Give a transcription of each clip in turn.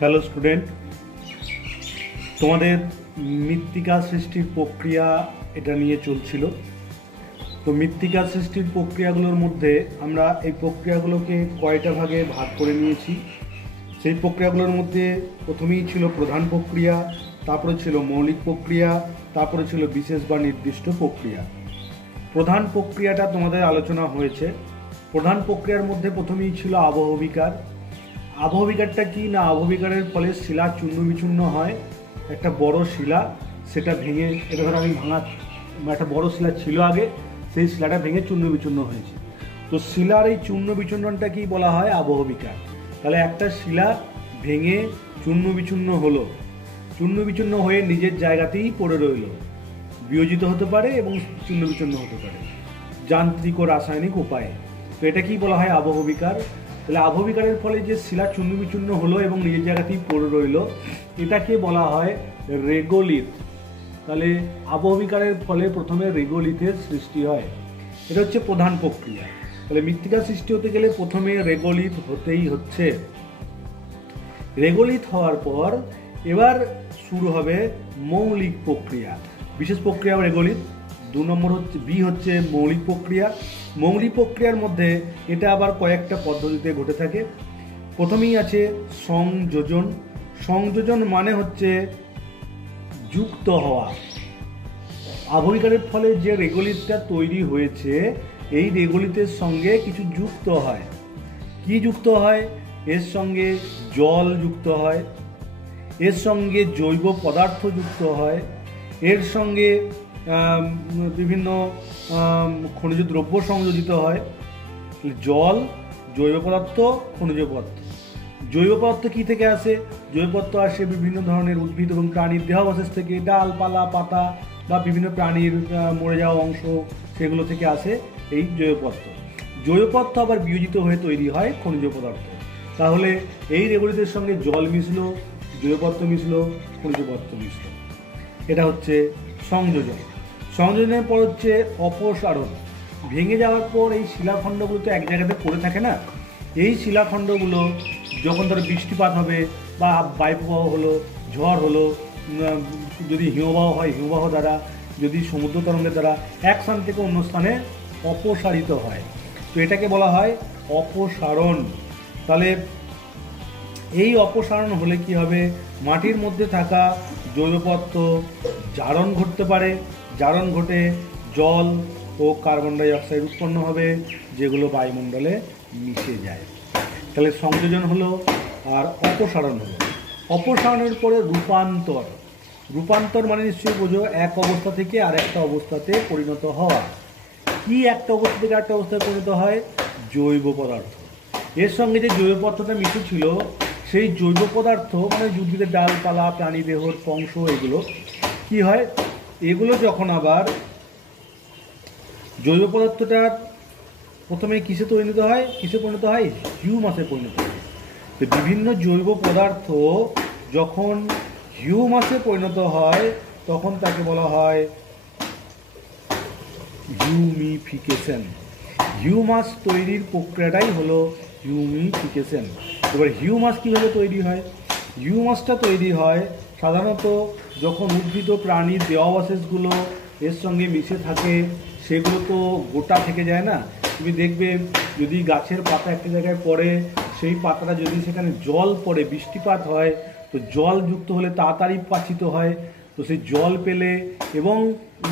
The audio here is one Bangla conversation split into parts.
হ্যালো স্টুডেন্ট, তোমাদের মৃত্তিকা সৃষ্টির প্রক্রিয়া এটা নিয়ে চলছিল। তো মৃত্তিকা সৃষ্টির প্রক্রিয়াগুলোর মধ্যে আমরা এই প্রক্রিয়াগুলোকে কয়টা ভাগে ভাগ করে নিয়েছি। সেই প্রক্রিয়াগুলোর মধ্যে প্রথমেই ছিল প্রধান প্রক্রিয়া, তারপরে ছিল মৌলিক প্রক্রিয়া, তারপরে ছিল বিশেষ বা নির্দিষ্ট প্রক্রিয়া। প্রধান প্রক্রিয়াটা তোমাদের আলোচনা হয়েছে। প্রধান প্রক্রিয়ার মধ্যে প্রথমেই ছিল আবহবিকার। আবহবিকারটা কি না, আবহবিকারের ফলে শিলা চূর্ণ বিচূর্ণ হয়। একটা বড় শিলা সেটা ভেঙে, এটা ধরো আমি একটা বড় শিলা ছিল আগে, সেই শিলাটা ভেঙে চূর্ণ বিচূর্ণ হয়েছে। তো শিলার এই চূর্ণ বিচূর্ণনটা কি বলা হয়? আবহবিকার। তাহলে একটা শিলা ভেঙে চূর্ণ বিচূর্ণ হলো, চূর্ণ বিচূর্ণ হয়ে নিজের জায়গাতেই পড়ে রইল, বিয়োজিত হতে পারে এবং চূর্ণ বিচূর্ণ হতে পারে যান্ত্রিক ও রাসায়নিক উপায়ে। তো এটা কি বলা হয়? আবহবিকার। তাহলে আবহবিকারের ফলে যে শিলা চূর্ণ বিচূর্ণ হলো এবং নিজের জায়গাতেই পড়ে রইল, এটাকে বলা হয় রেগোলিথ। তাহলে আবহবিকারের ফলে প্রথমে রেগোলিথের সৃষ্টি হয়। এটা হচ্ছে প্রধান প্রক্রিয়া। তাহলে মৃত্তিকা সৃষ্টি হতে গেলে প্রথমে রেগোলিথ হতেই হচ্ছে। রেগোলিথ হওয়ার পর এবার শুরু হবে মৌলিক প্রক্রিয়া। বিশেষ প্রক্রিয়া রেগোলিথ। 2 নম্বর হচ্ছে বি হচ্ছে মৌলিক প্রক্রিয়া। মৌলিক প্রক্রিয়ার মধ্যে এটা আবার কয়েকটা পদ্ধতিতে ঘটে থাকে। প্রথমেই আছে সংযোজন। সংযোজন মানে হচ্ছে যুক্ত হওয়া। আবহবিকারের ফলে যে রেগোলিথটা তৈরি হয়েছে, এই রেগোলিথের সঙ্গে কিছু যুক্ত হয়। কি যুক্ত হয়? এর সঙ্গে জল যুক্ত হয়, এর সঙ্গে জৈব পদার্থ যুক্ত হয়, এর সঙ্গে বিভিন্ন খনিজ দ্রব্য সংযোজিত হয়। জল, জৈব পদার্থ, খনিজ পদার্থ। জৈব পদার্থ কি থেকে আসে? জৈব পদার্থ আসে বিভিন্ন ধরনের উদ্ভিদ এবং প্রাণীর দেহাবশেষ থেকে, ডালপালা, পাতা বা বিভিন্ন প্রাণীর মরে যাওয়া অংশ, সেগুলো থেকে আসে এই জৈব পদার্থ। জৈব পদার্থ আবার বিয়োজিত হয়ে তৈরি হয় খনিজ পদার্থ। তাহলে এই রেগোলিথের সঙ্গে জল মিশলো, জৈব পদার্থ মিশলো, খনিজ পদার্থ মিশলো। এটা হচ্ছে সংযোজন। সংযোজনের পর হচ্ছে অপসারণ। ভেঙে যাওয়ার পর এই শিলাখণ্ডগুলো তো এক জায়গাতে পড়ে থাকে না, এই শিলাখণ্ডগুলো যখন ধরো বৃষ্টিপাত হবে বা বায়ুপ্রবাহ হলো, ঝড় হলো, যদি হিমবাহ হয় হিমবাহ দ্বারা, যদি সমুদ্র তরঙ্গের দ্বারা এক স্থান থেকে অন্য স্থানে অপসারিত হয়। তো এটাকে বলা হয় অপসারণ। তাহলে এই অপসারণ হলে কি হবে? মাটির মধ্যে থাকা জৈব পদার্থ জারণ ঘটতে পারে। জারণ ঘটে জল ও কার্বন ডাই অক্সাইড উৎপন্ন হবে, যেগুলো বায়ুমণ্ডলে মিশে যায়। তাহলে সংযোজন হলো আর অপসারণ হলো। অপসারণের পরে রূপান্তর। রূপান্তর মানে নিশ্চয়ই বোঝো, এক অবস্থা থেকে আর একটা অবস্থাতে পরিণত হওয়া। কি একটা অবস্থা থেকে আরেকটা অবস্থায় পরিণত হয়? জৈব পদার্থ। এর সঙ্গে যে জৈব পদার্থটা মিশে ছিল, সেই জৈব পদার্থ মানে উদ্ভিদের ডালপালা, প্রাণী দেহর অংশ, এগুলো কি হয়? এগুলো যখন আবার জৈব পদার্থটা প্রথমে কিসে পরিণত হয়? কিসে পরিণত হয়? হিউমাসে পরিণত হয়। তো বিভিন্ন জৈব পদার্থ যখন হিউমাসে পরিণত হয়, তখন তাকে বলা হয় হিউমিফিকেশন। হিউমাস তৈরির প্রক্রিয়াটাই হলো হিউমিফিকেশন। এবার হিউমাস কীভাবে তৈরি হয়? হিউমাসটা তৈরি হয় সাধারণত যখন উদ্ভিদ ও প্রাণীর দেহাবশেষগুলো এর সঙ্গে মিশে থাকে, সেগুলো তো গোটা থেকে যায় না। তুমি দেখবে যদি গাছের পাতা একটা জায়গায় পড়ে, সেই পাতাটা যদি সেখানে জল পড়ে, বৃষ্টিপাত হয়, তো জল যুক্ত হলে তাড়াতাড়ি পাচিত হয়। তো সেই জল পেলে এবং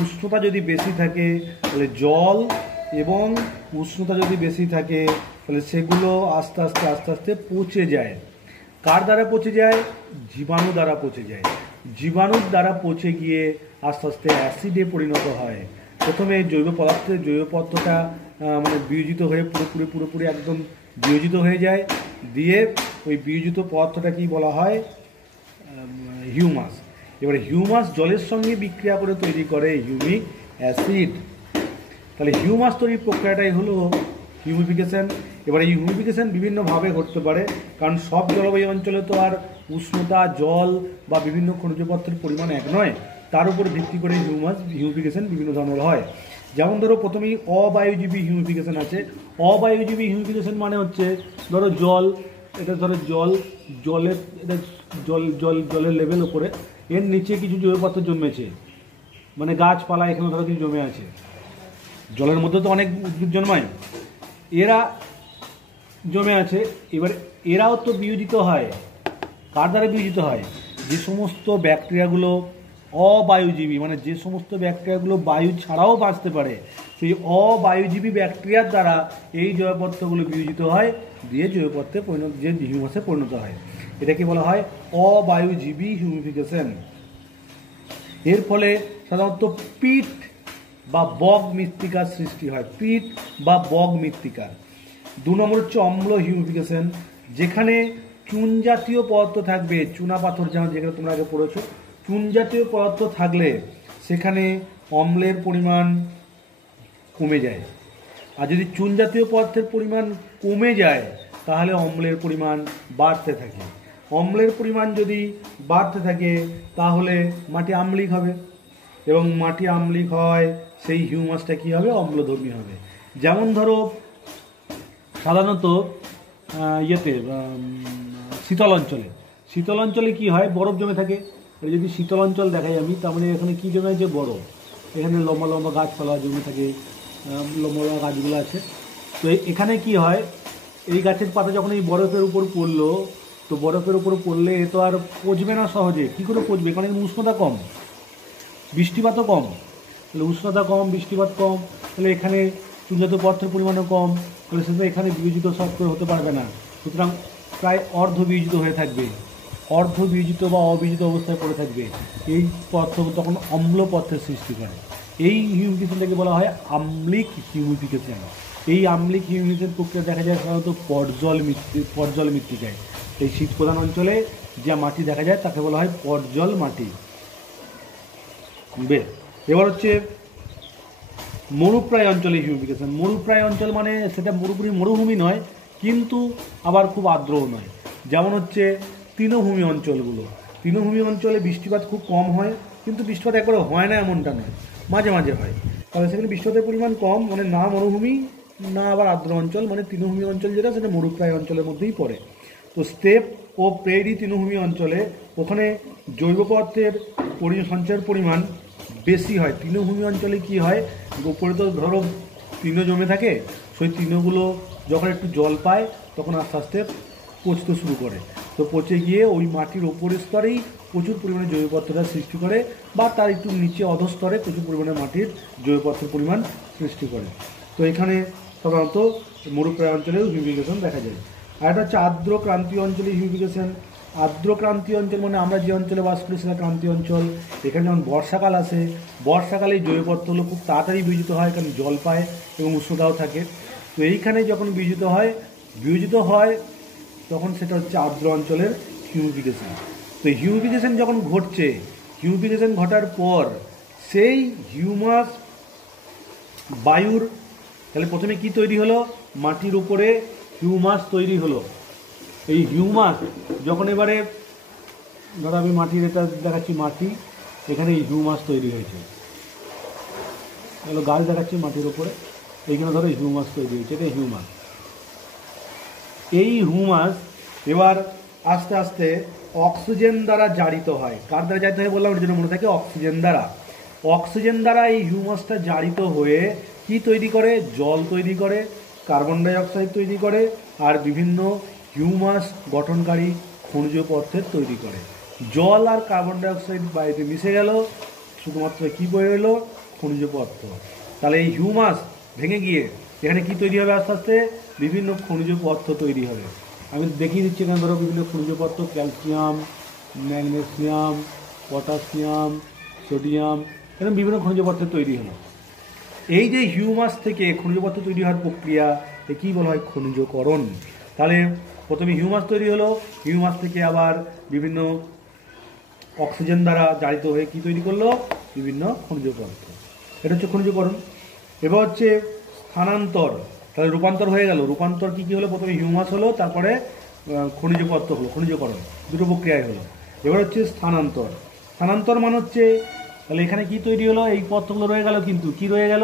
উষ্ণতা যদি বেশি থাকে, তাহলে জল এবং উষ্ণতা যদি বেশি থাকে, তাহলে সেগুলো আস্তে আস্তে আস্তে আস্তে পচে যায়। কার দ্বারা পচে যায়? জীবাণু দ্বারা পচে যায়। জীবাণুর দ্বারা পচে গিয়ে আস্তে আস্তে অ্যাসিডে পরিণত হয়। প্রথমে জৈব পদার্থটা মানে বিয়োজিত হয়ে পুরোপুরি একদম বিয়োজিত হয়ে যায়। দিয়ে ওই বিয়োজিত পদার্থটা কি বলা হয়? হিউমাস। এবারে হিউমাস জলের সঙ্গে বিক্রিয়া করে তৈরি করে হিউমিক অ্যাসিড। তাহলে হিউমাস তৈরির প্রক্রিয়াটাই হলো হিউমিফিকেশন। এবার এই হিউমিফিকেশন বিভিন্নভাবে ঘটতে পারে, কারণ সব জলবায়ু অঞ্চলে তো আর উষ্ণতা, জল বা বিভিন্ন খনিজ পদার্থের পরিমাণ এক নয়। তার উপর ভিত্তি করে হিউমিফিকেশন বিভিন্ন ধরনের হয়। যেমন ধরো প্রথমেই অবায়ুজীবী হিউমিফিকেশন আছে। অবায়ুজীবী হিউমিফিকেশন মানে হচ্ছে ধরো জল এটা ধরো জলের এটা জলের লেভেল ওপরে, এর নিচে কিছু জৈব পদার্থ জন্মেছে, মানে গাছপালা এখানে ধরো কিছু জমে আছে। জলের মধ্যে তো অনেক উদ্ভিদ জন্মায়, এরা জমে আছে। এবার এরাও তো বিয়োজিত হয়। কার দ্বারা বিয়োজিত হয়? যে সমস্ত ব্যাকটেরিয়াগুলো অবায়ুজীবী, মানে যে সমস্ত ব্যাকটেরিয়াগুলো বায়ু ছাড়াও বাঁচতে পারে, সেই অবায়ুজীবী ব্যাকটেরিয়ার দ্বারা এই জৈব পদার্থগুলো বিয়োজিত হয়, দিয়ে জৈব পদার্থে যে হিউমাসে পরিণত হয়। এটাকে বলা হয় অবায়ুজীবী হিউমিফিকেশন। এর ফলে সাধারণত পিট বা বগ মৃত্তিকার সৃষ্টি হয়, পিট বা বগ মৃত্তিকার। 2 নম্বর হচ্ছে অম্ল হিউমিফিকেশন, যেখানে চুন জাতীয় পদার্থ থাকবে, চুনা পাথর যেখানে তোমরা আগে পড়েছো, চুন জাতীয় পদার্থ থাকলে সেখানে অম্লের পরিমাণ কমে যায়। আর যদি চুন জাতীয় পদার্থের পরিমাণ কমে যায় তাহলে অম্লের পরিমাণ বাড়তে থাকে। অম্লের পরিমাণ যদি বাড়তে থাকে তাহলে মাটি আম্লিক হবে, এবং মাটি আম্লিক হয় সেই হিউমাসটা কী হবে? অম্লধর্মী হবে। যেমন ধরো সাধারণত শীতল অঞ্চলে কী হয়? বরফ জমে থাকে। যদি শীতল অঞ্চল দেখাই আমি, তার মানে এখানে কী জমে আছে? বরফ। এখানে লম্বা লম্বা গাছপালা জমে থাকে, লম্বা লম্বা গাছগুলো আছে। তো এখানে কি হয়? এই গাছের পাতা যখন এই বরফের উপর পড়লো, তো বরফের উপর পড়লে এ তো আর পচবে না সহজে। কী করে পচবে? কারণ এখানে উষ্ণতা কম, বৃষ্টিপাতও কম। তাহলে উষ্ণতা কম, বৃষ্টিপাত কম, তাহলে এখানে চুনজাতীয় পদার্থের পরিমাণও কম, তাহলে সেটা এখানে বিয়োজিত সফটওয়্যার হতে পারবে না। সুতরাং প্রায় অর্ধবিয়োজিত হয়ে থাকবে, অর্ধবিয়োজিত বা অবিয়োজিত অবস্থায় পড়ে থাকবে। এই পদার্থ তখন অম্ল পদার্থের সৃষ্টি করে। এই হিউমিফিকেশনটাকে বলা হয় আম্লিক হিউমিফিকেশন। এই আম্লিক হিউমিফিকেশন প্রক্রিয়া দেখা যায় সাধারণত পর্জল মৃত্তিকায়। এই শীত প্রধান অঞ্চলে যে মাটি দেখা যায় তাকে বলা হয় পর্জল মাটি। এবার হচ্ছে মরুপ্রায় অঞ্চলে হিউমিফিকেশন। মরুপ্রায় অঞ্চল মানে সেটা পুরোপুরি মরুভূমি নয়, কিন্তু আবার খুব আর্দ্রও নয়। যেমন হচ্ছে তৃণভূমি অঞ্চলগুলো। তৃণভূমি অঞ্চলে বৃষ্টিপাত খুব কম হয়, কিন্তু বৃষ্টিপাত একবারে হয় না এমনটা নয়, মাঝে মাঝে হয়। তাহলে সেখানে বৃষ্টিপাতের পরিমাণ কম, মানে না মরুভূমি না আবার আর্দ্র অঞ্চল, মানে তৃণভূমি অঞ্চল যেটা সেটা মরুপ্রায় অঞ্চলের মধ্যেই পড়ে। তো স্টেপ ও প্রেরি তৃণভূমি অঞ্চলে ওখানে জৈব পদার্থের সঞ্চয়ের পরিমাণ বেশি হয়। তৃণভূমি অঞ্চলে কি হয়? উপরে তো ধরো তৃণ জমে থাকে, সেই তৃণগুলো যখন একটু জল পায় তখন আস্তে আস্তে পচতে শুরু করে। তো পচে গিয়ে ওই মাটির ওপরের স্তরেই প্রচুর পরিমাণে জৈব পদার্থটা সৃষ্টি করে, বা তার একটু নিচে অধস্তরে প্রচুর পরিমাণে মাটির জৈব পদার্থের পরিমাণ সৃষ্টি করে। তো এখানে সাধারণত মরুপ্রায় অঞ্চলেও হিউমিফিকেশন দেখা যায়। আর একটা হচ্ছে আর্দ্র ক্রান্তীয় অঞ্চলে হিউমিফিকেশন। আর্দ্র ক্রান্তীয় অঞ্চল মানে আমরা যে অঞ্চলে বাস করি সেটা ক্রান্তীয় অঞ্চল। এখানে যখন বর্ষাকাল আসে, বর্ষাকালে এই জৈব পদার্থগুলো খুব তাড়াতাড়ি বিয়োজিত হয়, কারণ জল পায় এবং উষ্ণতাও থাকে। তো এইখানে যখন বিয়োজিত হয় তখন সেটা হচ্ছে আর্দ্র অঞ্চলের হিউমিফিকেশন। তো হিউমিফিকেশন যখন ঘটছে, হিউমিফিকেশন ঘটার পর সেই হিউমাস বায়ুর, তাহলে প্রথমে কি তৈরি হলো? মাটির উপরে হিউমাস তৈরি হলো। এই হিউমাস যখন এবারে ধরো আমি মাটির এটা দেখাচ্ছি, মাটি, এখানে এই হিউমাস তৈরি হয়েছে, এগুলো গাছ দেখাচ্ছি মাটির উপরে, এইখানে ধরো হিউমাস তৈরি হয়েছে, এটা হিউমাস। এই হিউমাস এবার আস্তে আস্তে অক্সিজেন দ্বারা জারিত হয়। কার দ্বারা জারিত হয় বললাম, ওর জন্য মনে থাকে অক্সিজেন দ্বারা। অক্সিজেন দ্বারা এই হিউমাসটা জারিত হয়ে কি তৈরি করে? জল তৈরি করে, কার্বন ডাইঅক্সাইড তৈরি করে, আর বিভিন্ন হিউমাস গঠনকারী খনিজ পদার্থের তৈরি করে। জল আর কার্বন ডাইঅক্সাইড বায়ুতে মিশে গেল, শুধুমাত্র কী বয়ে এলো? খনিজ পদার্থ। তাহলে এই হিউমাস ভেঙে গিয়ে এখানে কি তৈরি হবে? আস্তে আস্তে বিভিন্ন খনিজ পদার্থ তৈরি হবে। আমি দেখিয়ে দিচ্ছি এখানে ধরো বিভিন্ন খনিজ পদার্থ, ক্যালসিয়াম, ম্যাগনেসিয়াম, পটাশিয়াম, সোডিয়াম, এরকম বিভিন্ন খনিজ পদার্থ তৈরি হলো। এই যে হিউমাস থেকে খনিজ পদার্থ তৈরি হওয়ার প্রক্রিয়া, কী বলা হয়? খনিজকরণ। তাহলে প্রথমে হিউমাস তৈরি হলো, হিউমাস থেকে আবার বিভিন্ন অক্সিজেন দ্বারা জারিত হয়ে কি তৈরি করলো? বিভিন্ন খনিজ পদার্থ। এটা হচ্ছে খনিজকরণ। এবার হচ্ছে স্থানান্তর। তাহলে রূপান্তর হয়ে গেল। রূপান্তর কী কী হলো? প্রথমে হিউমাস হলো, তারপরে খনিজ পদার্থ হলো, খনিজকরণ, দুটো প্রক্রিয়ায় হলো। এবার হচ্ছে স্থানান্তর। স্থানান্তর মানে হচ্ছে, তাহলে এখানে কি তৈরি হলো? এই পদার্থগুলো রয়ে গেল, কিন্তু কি রয়ে গেল?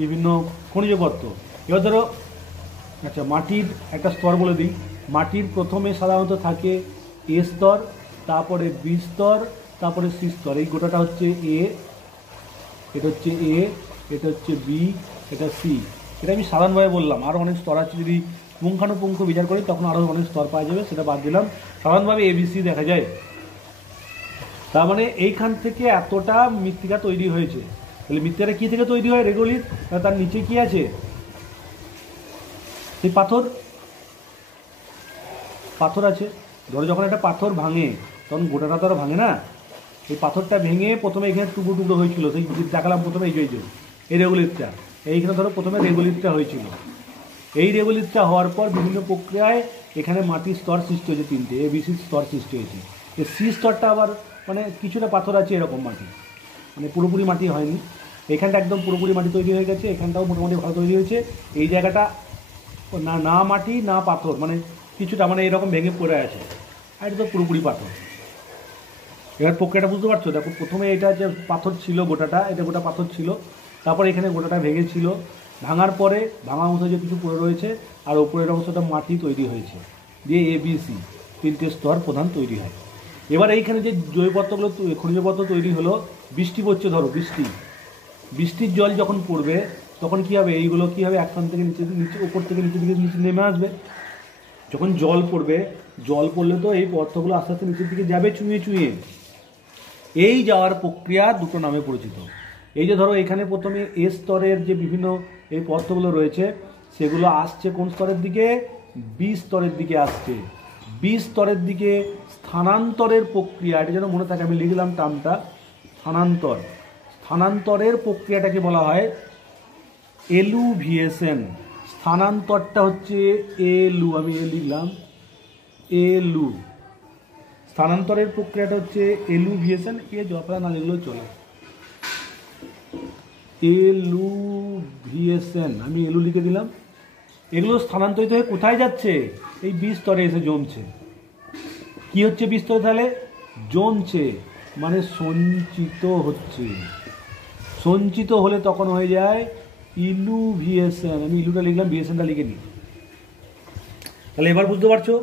বিভিন্ন খনিজ পদার্থ। এবার ধরো, আচ্ছা মাটির একটা স্তর বলে দিই, মাটির প্রথমে সাধারণত থাকে এ স্তর, তারপরে বি স্তর, তারপরে সি স্তর। এই গোটাটা হচ্ছে এ, এটা হচ্ছে এ, এটা হচ্ছে বি, এটা সি। এটা আমি সাধারণভাবে বললাম, আরও অনেক স্তর আছে, যদি পুঙ্খানুপুঙ্খ বিচার করি তখন আরও অনেক স্তর পাওয়া যাবে, সেটা বাদ দিলাম। সাধারণভাবে এবিসি দেখা যায়। তার মানে এইখান থেকে এতটা মৃত্তিকা তৈরি হয়েছে। তাহলে মৃত্তিকাটা কী থেকে তৈরি হয়? রেগোলিথ। তার নিচে কি আছে? এই পাথর, পাথর আছে। ধরো যখন একটা পাথর ভাঙে তখন গোটাটা তো আর ভাঙে না, এই পাথরটা ভেঙে প্রথমে এখানে টুকরো টুকরো হয়েছিল, সেই দেখালাম প্রথমে এই রেগোলিথটা, এইখানে ধরো প্রথমে রেগোলিথটা হয়েছিল। এই রেগোলিথটা হওয়ার পর বিভিন্ন প্রক্রিয়ায় এখানে মাটির স্তর সৃষ্টি হয়েছে, তিনটে এবিসি স্তর সৃষ্টি হয়েছে। এই সি স্তরটা আবার মানে কিছুটা পাথর আছে এরকম মাটি, মানে পুরোপুরি মাটি হয়নি। এখানটা একদম পুরোপুরি মাটি তৈরি হয়ে গেছে, এখানটাও মোটামুটি ভালো তৈরি হয়েছে। এই জায়গাটা না না মাটি না পাথর, মানে কিছুটা মানে এরকম ভেঙে পড়ে আছে, আর এটা তো পুরোপুরি পাথর। এবার প্রক্রিয়াটা বুঝতে পারছো? দেখো প্রথমে এটা যে পাথর ছিল গোটাটা, এটা গোটা পাথর ছিল, তারপরে এখানে গোটাটা ভেঙেছিল, ভাঙার পরে ভাঙা অংশ যে কিছু পড়ে রয়েছে, আর ওপরের অংশটা মাটি তৈরি হয়েছে, দিয়ে এবিসি তিনটে স্তর প্রধান তৈরি হয়। এবার এইখানে যে জৈবপদার্থগুলো খনিজ পদার্থ তৈরি হলো, বৃষ্টি পড়ছে, ধরো বৃষ্টির জল যখন পড়বে তখন কী হবে? এইগুলো কী হবে? এক স্থান থেকে নিচে ওপর থেকে নিচে দিকে নিচে নেমে আসবে। যখন জল পড়বে, জল পড়লে তো এই পদার্থগুলো আস্তে আস্তে নিচের দিকে যাবে চুঁয়ে চুঁয়ে। এই যাওয়ার প্রক্রিয়া দুটো নামে পরিচিত। এই যে ধরো এখানে প্রথমে এ স্তরের যে বিভিন্ন এই পদার্থগুলো রয়েছে, সেগুলো আসছে কোন স্তরের দিকে? বি স্তরের দিকে আসছে। বি স্তরের দিকে স্থানান্তরের প্রক্রিয়া, এটা যেন মনে থাকে, আমি লিখলাম টার্মটা স্থানান্তর। স্থানান্তরের প্রক্রিয়াটাকে বলা হয় এলুভিয়েশন। স্থানান্তরটা হচ্ছে এলু, আমি এ লিখলাম এলু। স্থানান্তরের প্রক্রিয়াটা হচ্ছে এলুভিয়েশন। এ যতটা না যেগুলো চলে, এলুভিয়েশন, আমি এলু লিখে দিলাম। এগুলো স্থানান্তরিত হয়ে কোথায় যাচ্ছে? এই বি স্তরে এসে জমছে। কি হচ্ছে বি স্তরে? তাহলে জমছে মানে সঞ্চিত হচ্ছে। সঞ্চিত হলে তখন হয়ে যায় ইলুভিয়েশন। আমি ইলুটা লিখলাম, ভিয়েশনটা লিখে নিই। তাহলে এবার বুঝতে পারছো,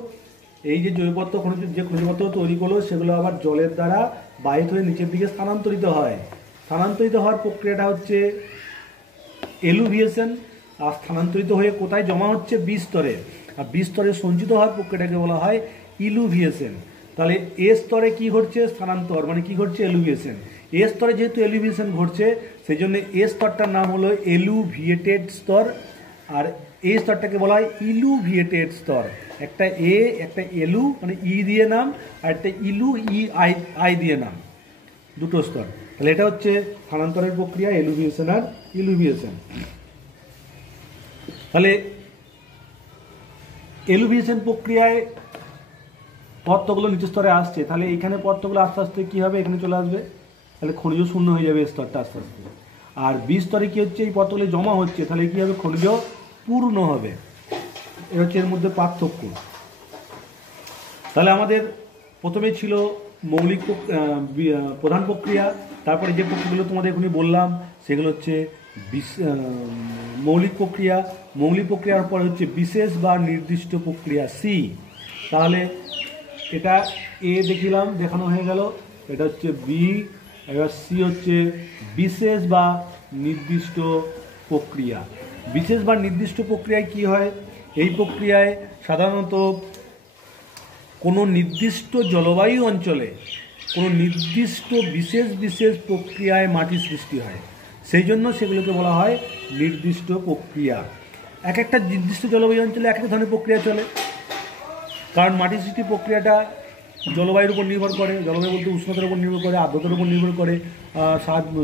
এই যে জৈবপদার্থ যে খনিজ পদার্থ তৈরি করলো, সেগুলো আবার জলের দ্বারা বাহিত হয়ে নিচের দিকে স্থানান্তরিত হয়। স্থানান্তরিত হওয়ার প্রক্রিয়াটা হচ্ছে এলুভিয়েশন। আর স্থানান্তরিত হয়ে কোথায় জমা হচ্ছে? বি স্তরে। আর বি স্তরে সঞ্চিত হওয়ার প্রক্রিয়াটাকে বলা হয় ইলুভিয়েশন। তাহলে এ স্তরে কি ঘটছে? স্থানান্তর, মানে কি ঘটছে? এলুভিয়েশন। এ স্তরে যেহেতু এলুভিয়েশন ঘটছে, সেই জন্য এ স্তরটার নাম হলো এলুভিয়েটেড স্তর, আর এই স্তরটাকে বলা হয় ইলুভিয়েটেড স্তর। একটা এ, একটা এলু মানে ই দিয়ে নাম, আর একটা ইলু ই আই দিয়ে নাম, দুটো স্তর। তাহলে এটা হচ্ছে স্থানান্তরের প্রক্রিয়া, এলুভিয়েশন আর ইলুভিয়েশন। তাহলে এলুভিয়েশন প্রক্রিয়ায় পদার্থগুলো নিচের স্তরে আসছে, তাহলে এখানে পদার্থগুলো আস্তে আস্তে কী হবে? এখানে চলে আসবে, তাহলে খনিজ শূন্য হয়ে যাবে স্তরটা আস্তে আস্তে। আর বি স্তরে কী হচ্ছে? এই পদার্থগুলো জমা হচ্ছে, তাহলে কী হবে? খনিজ পূর্ণ হবে। এটা হচ্ছে এর মধ্যে পার্থক্য। তাহলে আমাদের প্রথমে ছিল মৌলিক প্রধান প্রক্রিয়া, তারপরে যে প্রক্রিয়াগুলো তোমাদের এখনই বললাম সেগুলো হচ্ছে মৌলিক প্রক্রিয়া। মৌলিক প্রক্রিয়ার পরে হচ্ছে বিশেষ বা নির্দিষ্ট প্রক্রিয়া, সি। তাহলে এটা এ দেখিলাম, দেখানো হয়ে গেল, এটা হচ্ছে বি। এবার সি হচ্ছে বিশেষ বা নির্দিষ্ট প্রক্রিয়া। বিশেষ বা নির্দিষ্ট প্রক্রিয়ায় কি হয়? এই প্রক্রিয়ায় সাধারণত কোনো নির্দিষ্ট জলবায়ু অঞ্চলে কোনো নির্দিষ্ট বিশেষ বিশেষ প্রক্রিয়ায় মাটি সৃষ্টি হয়, সেই জন্য সেগুলোকে বলা হয় নির্দিষ্ট প্রক্রিয়া। এক একটা নির্দিষ্ট জলবায়ু অঞ্চলে এক এক ধরনের প্রক্রিয়া চলে, কারণ মাটি সৃষ্টির প্রক্রিয়াটা জলবায়ুর উপর নির্ভর করে। জলবায়ু বলতে উষ্ণতার উপর নির্ভর করে, আর্দ্রতার উপর নির্ভর করে,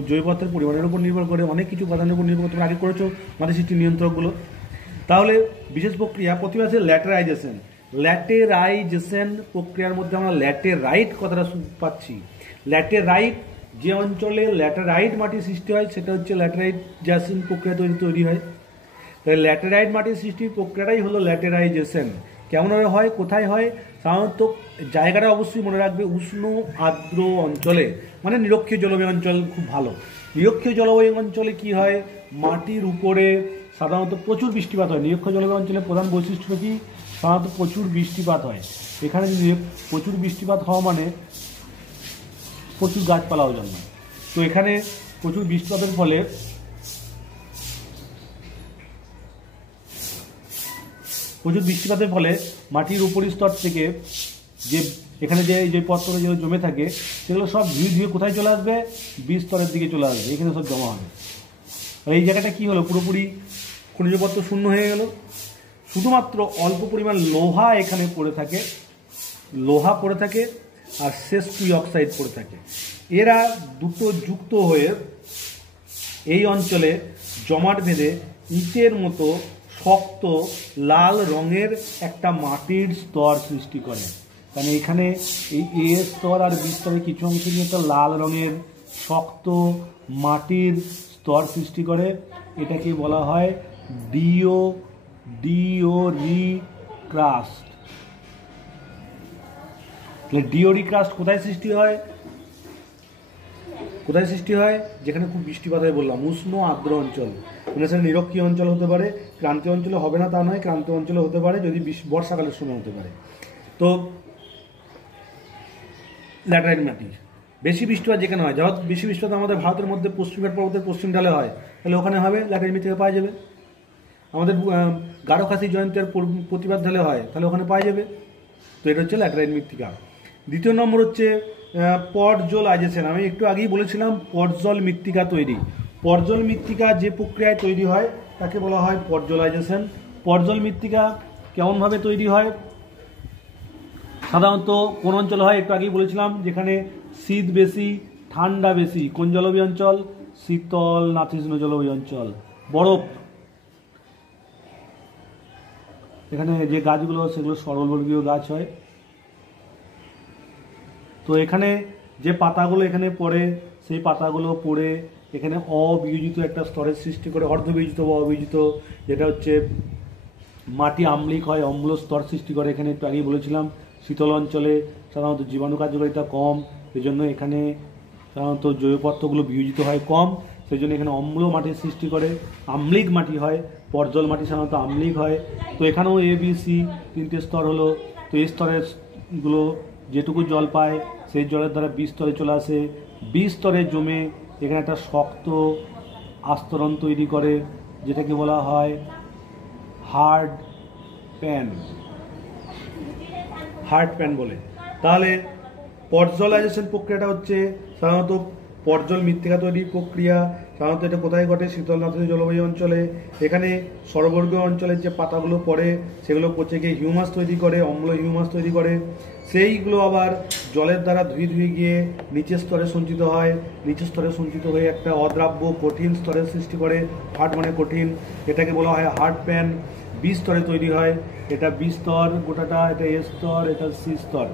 জৈব পদার্থের পরিমাণের উপর নির্ভর করে, অনেক কিছু উপাদানের উপর নির্ভর করে। তোমরা আগে করেছো মাটি সৃষ্টির নিয়ন্ত্রকগুলো। তাহলে বিশেষ প্রক্রিয়া প্রথমে আছে ল্যাটেরাইজেশন। ল্যাটেরাইজেশন প্রক্রিয়ার মধ্যে আমরা ল্যাটেরাইট কথাটা পাচ্ছি। ল্যাটেরাইট, যে অঞ্চলে ল্যাটেরাইট মাটি সৃষ্টি হয় সেটা হচ্ছে ল্যাটেরাইজেশন প্রক্রিয়া তৈরি হয়। তাই ল্যাটেরাইট মাটির সৃষ্টির প্রক্রিয়াটাই হলো ল্যাটেরাইজেশন। কেমনভাবে হয়, কোথায় হয়? সাধারণত জায়গাটা অবশ্যই মনে রাখবে, উষ্ণ আর্দ্র অঞ্চলে, মানে নিরক্ষীয় জলবায়ু অঞ্চল খুব ভালো। নিরক্ষীয় জলবায়ু অঞ্চলে কি হয়? মাটির উপরে সাধারণত প্রচুর বৃষ্টিপাত হয়। নিরক্ষীয় জলবায়ু অঞ্চলের প্রধান বৈশিষ্ট্য কি? সাধারণত প্রচুর বৃষ্টিপাত হয়। এখানে যদি প্রচুর বৃষ্টিপাত হওয়া মানে প্রচুর গাছপালাও জন্মায়। তো এখানে প্রচুর বৃষ্টিপাতের ফলে মাটির উপরি স্তর থেকে যে এখানে যে পত্র যে জমে থাকে সেগুলো সব ধীরে ধীরে কোথায় চলে আসবে, বীজস্তরের দিকে চলে আসবে, এখানে সব জমা হবে। আর এই জায়গাটা কি হলো, পুরোপুরি খনিজ পদার্থ শূন্য হয়ে গেল। শুধুমাত্র অল্প পরিমাণ লোহা এখানে পড়ে থাকে, আর সেস্কুই অক্সাইড পড়ে থাকে। এরা দুটো যুক্ত হয়ে এই অঞ্চলে জমাট বেঁধে ইটের মতো শক্ত লাল রঙের একটা মাটির স্তর সৃষ্টি করে। কারণ এখানে এই এ স্তর আর বি স্তরের কিছু অংশ নিয়ে একটা লাল রঙের শক্ত মাটির স্তর সৃষ্টি করে। এটাকে বলা হয় ডিওরি ক্রাস্ট। ডিওরি ক্রাস্ট কোথায় সৃষ্টি হয়? যেখানে খুব বৃষ্টিপাত হয় বললাম, উষ্ণ আর্দ্র অঞ্চল, মানে সেটা নিরক্ষীয় অঞ্চল হতে পারে, ক্রান্তীয় অঞ্চলে হবে না তা নয়, ক্রান্তীয় অঞ্চলে হতে পারে, যদি বর্ষাকালের সময় হতে পারে। তো ল্যাটেরাইট মাটি বেশি বৃষ্টিপাত যেখানে হয়, যখন বেশি বৃষ্টিপাত আমাদের ভারতের মধ্যে পশ্চিমঘাট পর্বতের পশ্চিম ঢালে হয়, তাহলে ওখানে হবে ল্যাটেরাইট মৃত্তিকা পাওয়া যাবে। আমাদের গারো খাসি জয়ন্তের প্রতিবাদ ঢালে হয়, তাহলে ওখানে পাওয়া যাবে। তো এটা হচ্ছে ল্যাটেরাইট মৃত্তিকা। দ্বিতীয় নম্বর হচ্ছে পর্জলাইজেশন। আমি একটু আগেই বলেছিলাম পর্জল মৃত্তিকা তৈরি। পর্জল মৃত্তিকা যে প্রক্রিয়ায় তৈরি হয় তাকে বলা হয় পর্জলাইজেশন। পর্জল মৃত্তিকা কেমনভাবে তৈরি হয়? সাধারণত কোন অঞ্চল হয় একটু আগেই বলেছিলাম, যেখানে শীত বেশি ঠান্ডা বেশি। কোন জলবায়ু অঞ্চল? শীতল নাতিশীতোষ্ণ জলবায়ু অঞ্চল। বরফ, এখানে যে গাছগুলো সেগুলো সরলবর্গীয় গাছ হয়। তো এখানে যে পাতাগুলো এখানে পড়ে, সেই পাতাগুলো পড়ে এখানে অবিয়োজিত একটা স্তরের সৃষ্টি করে, অর্ধবিয়োজিত বা অবিয়োজিত, যেটা হচ্ছে মাটি আম্লিক হয়, অম্ল স্তর সৃষ্টি করে। এখানে একটু আগেই বলেছিলাম শীতল অঞ্চলে সাধারণত জীবাণু কার্যকারিতা কম, সেই জন্য এখানে সাধারণত জৈব পদার্থগুলো বিয়োজিত হয় কম, সেই জন্য এখানে অম্ল মাটির সৃষ্টি করে, আম্লিক মাটি হয়। পর্জল মাটি সাধারণত আম্লিক হয়। তো এখানেও এ বি সি তিনটে স্তর হলো। তো এই স্তরেরগুলো যেটুকু জল পায় সেই জলের দ্বারা বি স্তরে চলে আসে, বি স্তরে জমে এখানে একটা শক্ত আস্তরণ তৈরি করে, যেটাকে বলা হয় হার্ড প্যান বলে। তাহলে পর্জলাইজেশন প্রক্রিয়াটা হচ্ছে সাধারণত পর্জল মৃত্তিকা তৈরির প্রক্রিয়া। সাধারণত এটা কোথায় ঘটে? শীতল নাতিশীতোষ্ণ জলবায়ু অঞ্চলে। এখানে সরবর্গীয় অঞ্চলের যে পাতাগুলো পড়ে সেগুলো পচে গিয়ে হিউমাস তৈরি করে, অম্ল হিউমাস তৈরি করে। সেইগুলো আবার জলের দ্বারা ধুয়ে গিয়ে নিচের স্তরে সঞ্চিত হয়, নিচের স্তরে সঞ্চিত হয়ে একটা অদ্রাব্য কঠিন স্তরের সৃষ্টি করে। হার্ড মানে কঠিন, এটাকে বলা হয় হার্ড প্যান। বি স্তরে তৈরি হয়, এটা বি স্তর গোটাটা, এটা এ স্তর, এটা সি স্তর।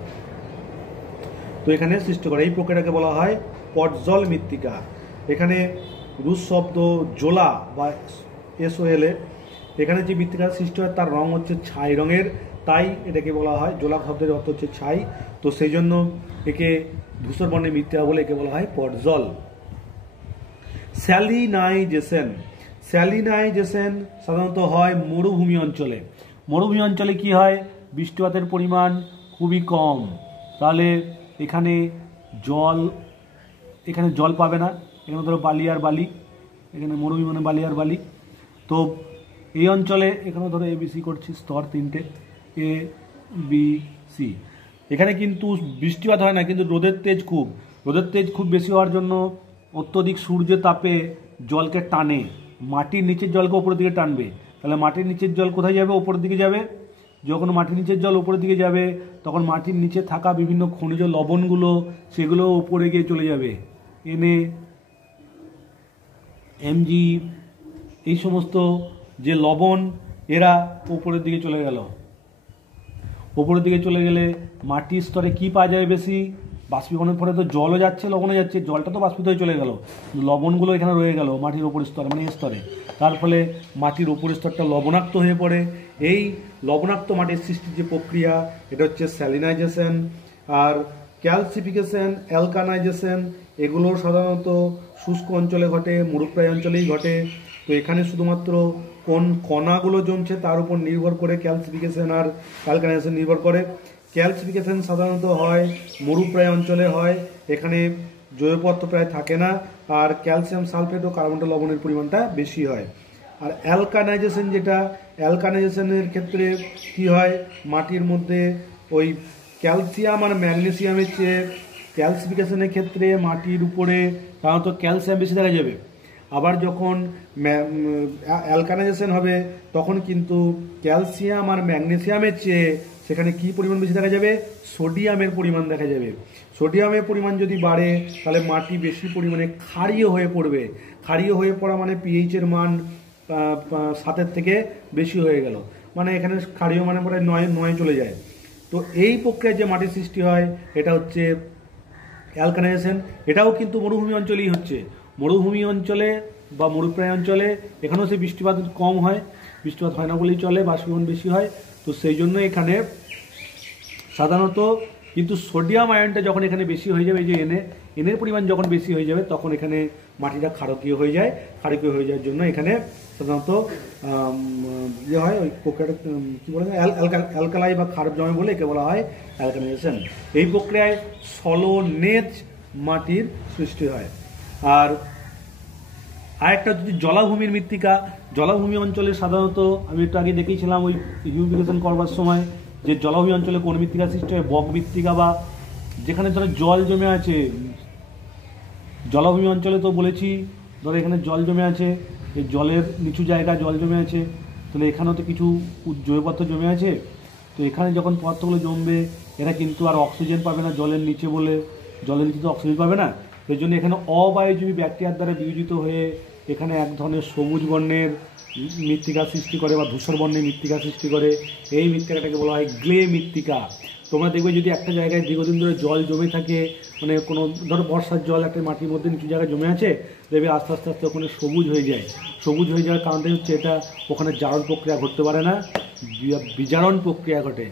তো এখানে সৃষ্টি করে এই প্রক্রিয়াটাকে বলা হয় পর্জল মৃত্তিকা। এখানে রুশ শব্দ জোলা বা SOL, এখানে যে মৃত্তিকার সৃষ্টি হয় তার রং হচ্ছে ছাই রঙের, তাই এটাকে বলা হয়, জোলা শব্দের অর্থ হচ্ছে ছাই। তো সেই জন্য একে ধূসর বর্ণের মৃত্তিকা বলে একে বলা হয় পর্জল। স্যালিনাইজেশন সাধারণত হয় মরুভূমি অঞ্চলে। মরুভূমি অঞ্চলে কি হয়? বৃষ্টিপাতের পরিমাণ খুবই কম, তাহলে এখানে জল পাবে না। এখানে ধরো বালি আর বালি, এখানে মরুভূমি মানে বালি আর বালি। তো এই অঞ্চলে এখানে ধরো ABC করছি, স্তর তিনটে ABC। এখানে কিন্তু বৃষ্টিপাত হয় না, কিন্তু রোদের তেজ খুব বেশি হওয়ার জন্য অত্যধিক সূর্যের তাপে জলকে টানে, মাটির নিচের জলকে ওপরের দিকে টানবে। তাহলে মাটির নিচের জল কোথায় যাবে? ওপরের দিকে যাবে। যখন মাটির নিচের জল উপরের দিকে যাবে তখন মাটির নিচে থাকা বিভিন্ন খনিজ লবণগুলো সেগুলো উপরে গিয়ে চলে যাবে, NaMg, এই সমস্ত যে লবণ এরা উপরের দিকে চলে গেল। উপরের দিকে চলে গেলে মাটির স্তরে কি পাওয়া যায় বেশি? বাষ্পীকরণের ফলে তো জলও যাচ্ছে, লবণও যাচ্ছে, জলটা তো বাষ্পিত হয়ে চলে গেল, লবণগুলো এখানে রয়ে গেল মাটির উপর স্তরে মানে স্তরে। তার ফলে মাটির উপর স্তরটা লবণাক্ত হয়ে পড়ে। এই লবণাক্ত মাটির সৃষ্টির যে প্রক্রিয়া এটা হচ্ছে স্যালিনাইজেশন। আর ক্যালসিফিকেশন, অ্যালকানাইজেশন এগুলো সাধারণত শুষ্ক অঞ্চলে ঘটে, মরুপ্রায় অঞ্চলেই ঘটে। তো এখানে শুধুমাত্র কোন কণাগুলো জমছে তার উপর নির্ভর করে ক্যালসিফিকেশন আর অ্যালকানাইজেশন নির্ভর করে। ক্যালসিফিকেশন সাধারণত হয় মরুপ্রায় অঞ্চলে হয়, এখানে জৈব পদার্থ প্রায় থাকে না, আর ক্যালসিয়াম সালফেট ও কার্বন লবণের পরিমাণটা বেশি হয়। আর অ্যালকানাইজেশন, যেটা অ্যালকানাইজেশনের ক্ষেত্রে কি হয়, মাটির মধ্যে ওই ক্যালসিয়াম আর ম্যাগনেসিয়ামের চেয়ে ক্যালসিফিকেশনের ক্ষেত্রে মাটির উপরে সাধারণত ক্যালসিয়াম বেশি দেখা যাবে। আবার যখন অ্যালকানাইজেশন হবে তখন কিন্তু ক্যালসিয়াম আর ম্যাগনেসিয়ামের চেয়ে সেখানে কি পরিমাণ বেশি দেখা যাবে, সোডিয়ামের পরিমাণ দেখা যাবে। সোডিয়ামের পরিমাণ যদি বাড়ে তাহলে মাটি বেশি পরিমাণে ক্ষারীয় হয়ে পড়বে। ক্ষারীয় হয়ে পড়া মানে পিএইচের মান 7-এর থেকে বেশি হয়ে গেল, মানে এখানে ক্ষারীয় মানে প্রায় 9 চলে যায়। তো এই প্রক্রিয়ায় যে মাটির সৃষ্টি হয় এটা হচ্ছে অ্যালকানাইজেশন। এটাও কিন্তু মরুভূমি অঞ্চলেই হচ্ছে। মরুভূমি অঞ্চলে বা মরুপ্রায় অঞ্চলে এখানেও সে বৃষ্টিপাত কম হয়, বৃষ্টিপাত হয় না বলেই চলে, বাষ্পীভবন বেশি হয়। তো সেই জন্য এখানে সাধারণত কিন্তু সোডিয়াম আয়নটা যখন এখানে বেশি হয়ে যাবে, এই যে এনের পরিমাণ যখন বেশি হয়ে যাবে তখন এখানে মাটিটা ক্ষারকীয় হয়ে যায়। ক্ষারকীয় হয়ে যাওয়ার জন্য এখানে সাধারণত ইয়ে হয়, ওই প্রক্রিয়াটা কী বলা যায়, অ্যালকালাই বা ক্ষার জমে বলে একে বলা হয় অ্যালকানাইজেশন। এই প্রক্রিয়ায় সলনেজ মাটির সৃষ্টি হয়। আর আরেকটা যদি জলাভূমির মৃত্তিকা, জলাভূমি অঞ্চলে সাধারণত আমি একটু আগে দেখিয়েছিলাম ওই হিউমিফিকেশন করবার সময় যে জলাভূমি অঞ্চলে কোন মৃত্তিকা সৃষ্টি হয়, বক মৃত্তিকা, বা যেখানে ধরো জল জমে আছে। জলাভূমি অঞ্চলে তো বলেছি ধরো এখানে জল জমে আছে, এই জলের নিচু জায়গায় জল জমে আছে, তাহলে এখানেও তো কিছু জৈব পদার্থ জমে আছে। তো এখানে যখন পদার্থগুলো জমবে এরা কিন্তু আর অক্সিজেন পাবে না জলের নিচে বলে, জলের নিচে তো অক্সিজেন পাবে না, সেই জন্য এখানে অবায়ুজীবী ব্যাকটেরিয়ার দ্বারা বিয়োজিত হয়ে এখানে এক ধরনের সবুজ বর্ণের মৃত্তিকা সৃষ্টি করে বা ধূসর বর্ণের মৃত্তিকা সৃষ্টি করে। এই মৃত্তিকাটাকে বলা হয় গ্লে মৃত্তিকা। তোমরা দেখবে যদি একটা জায়গায় দীর্ঘদিন ধরে জল জমে থাকে, মানে কোনো ধরো বর্ষার জল একটা মাটির মধ্যে নিচু জায়গায় জমে আছে, দেখবে আস্তে আস্তে আস্তে ওখানে সবুজ হয়ে যায়। সবুজ হয়ে যাওয়ার কারণটাই হচ্ছে এটা ওখানে জারণ প্রক্রিয়া ঘটতে পারে না, বিজারণ প্রক্রিয়া ঘটে।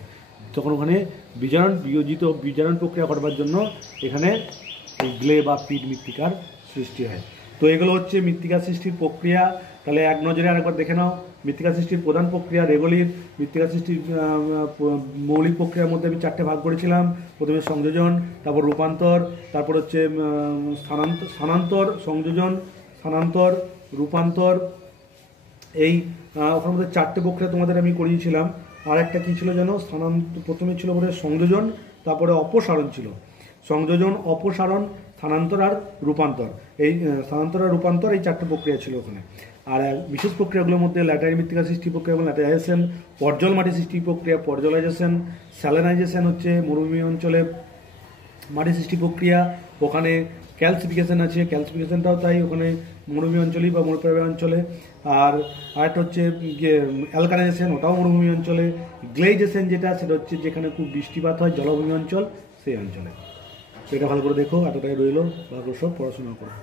তখন ওখানে বিজারণ প্রক্রিয়া ঘটবার জন্য এখানে গ্লে বা পিট মৃত্তিকার সৃষ্টি হয়। তো এগুলো হচ্ছে মৃত্তিকা সৃষ্টির প্রক্রিয়া। তাহলে এক নজরে আরেকবার দেখে নাও। মৃত্তিকা সৃষ্টির প্রধান প্রক্রিয়া রেগলির। মৃত্তিকা সৃষ্টির মৌলিক প্রক্রিয়ার মধ্যে আমি 4টে ভাগ করেছিলাম। প্রথমে সংযোজন, তারপর রূপান্তর, তারপর হচ্ছে স্থানান্তর, সংযোজন, স্থানান্তর, রূপান্তর। এই ওখানে মধ্যে 4টে প্রক্রিয়া তোমাদের আমি করিয়েছিলাম। আর একটা কী ছিল যেন, প্রথমে ছিল বলে সংযোজন, তারপরে অপসারণ ছিল। সংযোজন, অপসারণ, স্থানান্তর আর রূপান্তর। এই স্থানান্তর আর রূপান্তর এই 4টে প্রক্রিয়া ছিল ওখানে। আর বিশেষ প্রক্রিয়াগুলোর মধ্যে ল্যাটারাইট মৃত্তিকা সৃষ্টি প্রক্রিয়া এবং ল্যাটারাইজেশন, পর্জল মাটি সৃষ্টি প্রক্রিয়া পর্জলাইজেশন, স্যালিনাইজেশন হচ্ছে মরুভূমি অঞ্চলে মাটি সৃষ্টি প্রক্রিয়া, ওখানে ক্যালসিফিকেশন আছে, ক্যালসিফিকেশনটাও তাই ওখানে মরুভূমি অঞ্চলেই বা মরুপ্রায় অঞ্চলে। আর আরেকটা হচ্ছে অ্যালকানাইজেশন, ওটাও মরুভূমি অঞ্চলে। গ্লেইজেশন যেটা, সেটা হচ্ছে যেখানে খুব বৃষ্টিপাত হয়, জলাভূমি অঞ্চল, সেই অঞ্চলে। সেটা ভালো করে দেখো, এতটাই রইলো, ভালো করে সব পড়াশোনা করো।